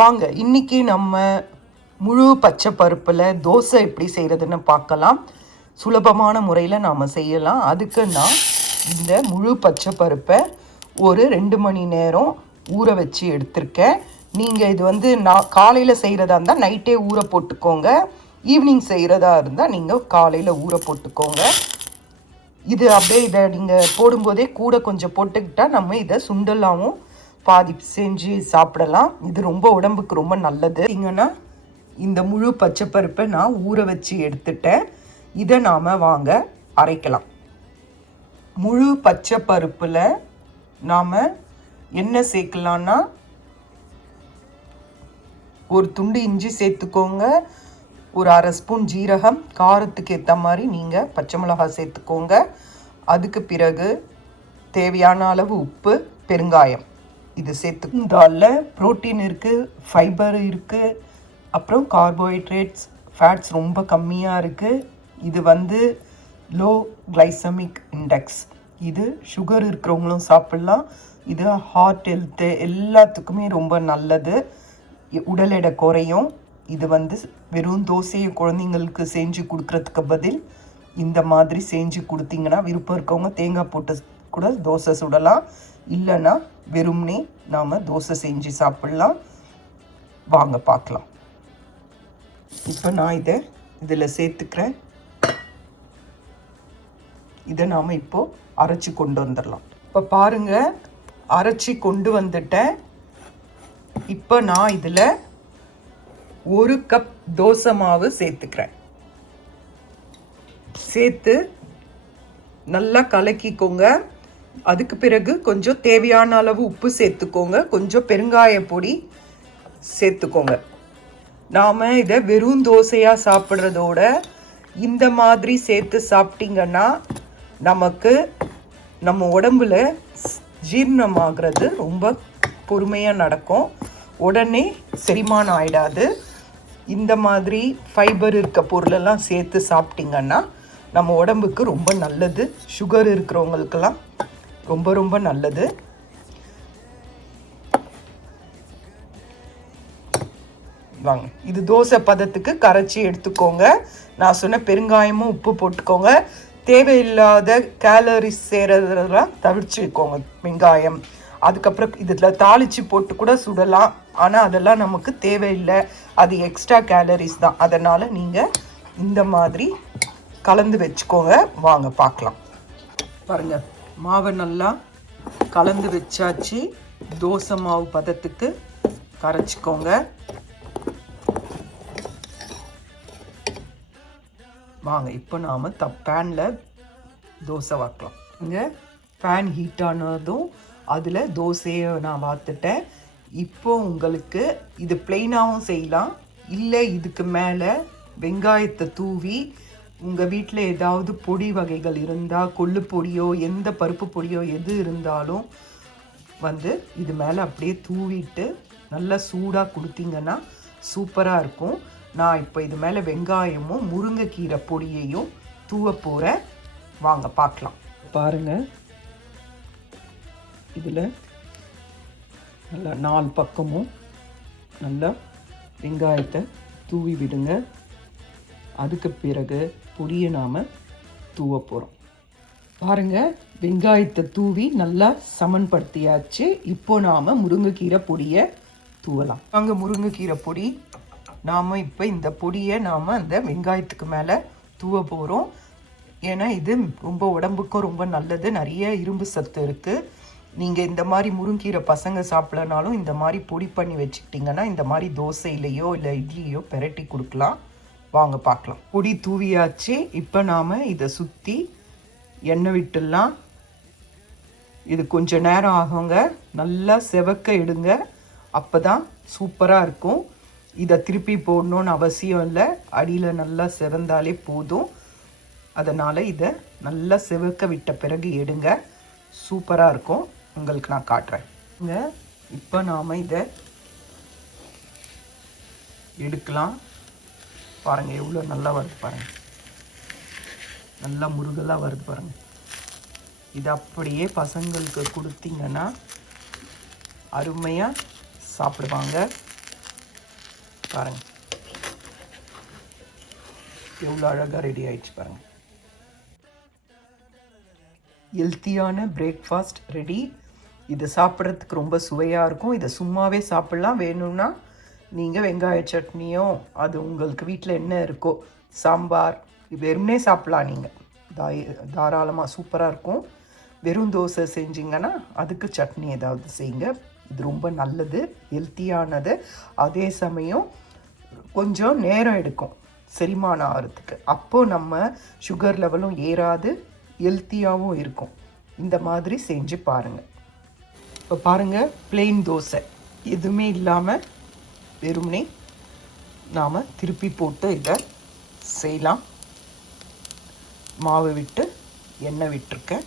வாங்க இன்னைக்கு நம்ம முழு பச்சை பருப்பில் தோசை எப்படி செய்கிறதுன்னு பார்க்கலாம். சுலபமான முறையில் நாம் செய்யலாம். அதுக்கு நான் இந்த முழு பச்சை பருப்பை ஒரு 2 மணி நேரம் ஊற வச்சு எடுத்திருக்கேன். நீங்கள் இது நான் காலையில் செய்கிறதா இருந்தால் நைட்டே ஊற போட்டுக்கோங்க. ஈவினிங் செய்கிறதா இருந்தால் நீங்கள் காலையில் ஊற போட்டுக்கோங்க. இது அப்படியே இதை நீங்கள் போடும்போதே கூட கொஞ்சம் போட்டுக்கிட்டால் நம்ம இதை சுண்டலாகவும் பாதி செஞ்சு சாப்பிடலாம். இது ரொம்ப உடம்புக்கு ரொம்ப நல்லது. இங்கன்னா இந்த முழு பச்சை பருப்பை நான் ஊற வச்சு எடுத்துட்டேன். இதை நாம் வாங்க அரைக்கலாம். முழு பச்சை பருப்பில் நாம் என்ன சேர்க்கலான்னா, ஒரு துண்டு இஞ்சி சேர்த்துக்கோங்க, ஒரு அரை ஸ்பூன் ஜீரகம், காரத்துக்கு ஏற்ற மாதிரி நீங்கள் பச்சை மிளகாய் சேர்த்துக்கோங்க. அதுக்கு பிறகு தேவையான அளவு உப்பு, பெருங்காயம் இது சேர்த்துந்தால ப்ரோட்டீன் இருக்குது, ஃபைபர் இருக்குது, அப்புறம் கார்போஹைட்ரேட்ஸ், ஃபேட்ஸ் ரொம்ப கம்மியாக இருக்குது. இது லோ கிளைசமிக் இண்டெக்ஸ். இது சுகர் இருக்கிறவங்களும் சாப்பிட்லாம். இது ஹார்ட் ஹெல்த்து எல்லாத்துக்குமே ரொம்ப நல்லது. உடல் எடை குறையும். இது வெறும் தோசையை குழந்தைங்களுக்கு செஞ்சு கொடுக்குறதுக்கு பதில் இந்த மாதிரி செஞ்சு கொடுத்தீங்கன்னா, விருப்பம் இருக்கவங்க தேங்காய் போட்டு கூட தோசை சுடலாம். இல்லைன்னா வெறும்னே நாம் தோசை செஞ்சு சாப்பிட்லாம். வாங்க பார்க்கலாம். இப்போ நான் இதில் சேர்த்துக்கிறேன். இதை நாம் இப்போது அரைச்சி கொண்டு வந்துடலாம். இப்போ பாருங்கள், அரைச்சி கொண்டு வந்துட்டேன். இப்போ நான் இதில் 1 கப் தோசை மாவு சேர்த்துக்கிறேன். சேர்த்து நல்லா கலக்கிக்கோங்க. அதுக்கு பிறகு கொஞ்சம் தேவையான அளவு உப்பு சேர்த்துக்கோங்க, கொஞ்சம் பெருங்காய பொடி சேர்த்துக்கோங்க. நாம் இதை வெறும் தோசையாக சாப்பிட்றதோட இந்த மாதிரி சேர்த்து சாப்பிட்டிங்கன்னா நமக்கு நம்ம உடம்புல ஜீரணமாகிறது ரொம்ப பொறுமையாக நடக்கும். உடனே செரிமானம் ஆகிடாது. இந்த மாதிரி ஃபைபர் இருக்க பொருளெல்லாம் சேர்த்து சாப்பிட்டிங்கன்னா நம்ம உடம்புக்கு ரொம்ப நல்லது. சுகர் இருக்கிறவங்களுக்கெல்லாம் ரொம்ப ரொம்ப நல்லது. வாங்க, இது தோசை பதத்துக்கு கரைச்சி எடுத்துக்கோங்க. நான் சொன்ன பெருங்காயமும் உப்பு போட்டுக்கோங்க. தேவையில்லாத கேலரிஸ் சேரதெல்லாம் தவிர்த்துக்கோங்க. வெங்காயம், அதுக்கப்புறம் இதில் தாளித்து போட்டு கூட சுடலாம். ஆனால் அதெல்லாம் நமக்கு தேவையில்லை, அது எக்ஸ்ட்ரா கேலரிஸ் தான். அதனால் நீங்கள் இந்த மாதிரி கலந்து வச்சுக்கோங்க. வாங்க பார்க்கலாம். பாருங்கள், மாவை நல்லா கலந்து வச்சாச்சு. தோசை மாவு பதத்துக்கு கரைச்சிக்கோங்க. வாங்க இப்போ நாம் பேனில் தோசை வாக்கலாம். இங்கே பேன் ஹீட் ஆனதும் அதில் தோசையை நான் வாத்துட்டேன். இப்போ உங்களுக்கு இது பிளெயினாகவும் செய்யலாம், இல்லை இதுக்கு மேலே வெங்காயத்தை தூவி உங்கள் வீட்டில் ஏதாவது பொடி வகைகள் இருந்தால், கொள்ளு பொடியோ எந்த பருப்பு பொடியோ எது இருந்தாலும் இது மேலே அப்படியே தூவிட்டு நல்லா சூடாக கொடுத்தீங்கன்னா சூப்பராக இருக்கும். நான் இப்போ இது மேலே வெங்காயமும் முருங்கைக்கீரை பொடியையும் தூவ போகிறேன். வாங்க பார்க்கலாம். பாருங்கள், இதில் நல்லா 4 பக்கமும் நல்லா வெங்காயத்தை தூவி விடுங்க. அதுக்கு பிறகு பொடியை நாம் தூவ போகிறோம். பாருங்கள், வெங்காயத்தை தூவி நல்லா சமன்படுத்தியாச்சு. இப்போ நாம் முருங்கைக்கீரை பொடியை தூவலாம். அங்கே முருங்கைக்கீரை பொடி நாம் இப்போ இந்த பொடியை நாம் அந்த வெங்காயத்துக்கு மேலே தூவ போகிறோம். ஏன்னா இது ரொம்ப உடம்புக்கும் ரொம்ப நல்லது, நிறைய இரும்பு சத்து இருக்குது. நீங்கள் இந்த மாதிரி முருங்கீரை பசங்க சாப்பிட்லனாலும் இந்த மாதிரி பொடி பண்ணி வச்சுக்கிட்டிங்கன்னா இந்த மாதிரி தோசையிலையோ இல்லை இட்லியோ பெரட்டி கொடுக்கலாம். வாங்க பார்க்கலாம். பொடி தூவியாச்சு. இப்போ நாம் இதை சுற்றி எண்ணெய் விட்டுடலாம். இது கொஞ்சம் நேரம் ஆகுங்க. நல்லா செவக்க எடுங்க, அப்போ தான் சூப்பராக இருக்கும். இதை திருப்பி போடணுன்னு அவசியம் இல்லை, அடியில் நல்லா செவந்தாலே போதும். அதனால் இதை நல்லா செவக்க விட்ட பிறகு எடுங்க, சூப்பராக இருக்கும். உங்களுக்கு நான் காட்டுறேன். இப்போ நாம் இதை எடுக்கலாம். பாருங்கள், எவ்வளோ நல்லா வருது பாருங்கள், நல்லா முருகலாக வருது பாருங்கள். இது அப்படியே பசங்களுக்கு கொடுத்தீங்கன்னா அருமையாக சாப்பிடுவாங்க. பாருங்கள் எவ்வளோ அழகாக ரெடி ஆயிடுச்சு பாருங்கள். ஹெல்த்தியான பிரேக்ஃபாஸ்ட் ரெடி. இது சாப்பிட்றதுக்கு ரொம்ப சுவையாக இருக்கும். இதை சும்மாவே சாப்பிட்லாம். வேணும்னா நீங்கள் வெங்காய சட்னியோ அது உங்களுக்கு வீட்டில் என்ன இருக்கோ சாம்பார் வெறும்னே சாப்பிட்லாம். நீங்கள் தாராளமாக சூப்பராக இருக்கும். வெறும் தோசை செஞ்சிங்கன்னா அதுக்கு சட்னி ஏதாவது செய்யுங்க. இது ரொம்ப நல்லது, ஹெல்த்தியானது. அதே சமயம் கொஞ்சம் நேரம் எடுக்கும் செரிமானம் ஆகிறதுக்கு. அப்போது நம்ம சுகர் லெவலும் ஏறாது, ஹெல்த்தியாகவும் இருக்கும். இந்த மாதிரி செஞ்சு பாருங்கள். இப்போ பாருங்கள், பிளெயின் தோசை எதுவுமே இல்லாமல் வெறுமனே நாம் திருப்பி போட்டு இதை செய்யலாம். மாவு விட்டு எண்ணெய் விட்டுருக்கேன்.